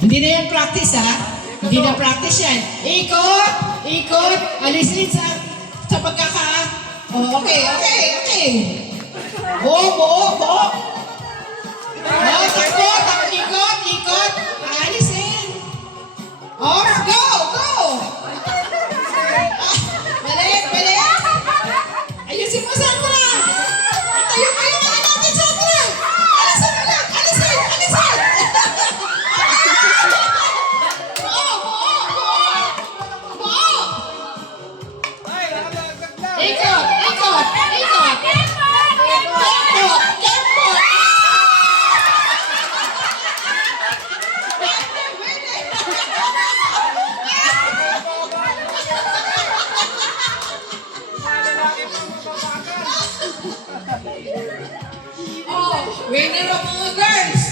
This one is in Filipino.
Hindi na yan practice, ha? Hindi na practice yan. Ikot, ikot, alisin sa pagkaka... Oh, okay. Buo. Oh, takbo, ikot, alisin. Oh, go. Balik. Ayusin mo, Sandra. Tayo natin, Sandra. Alisin mo lang, alisin. Buo. Ikot. Oh, winner of mga girls.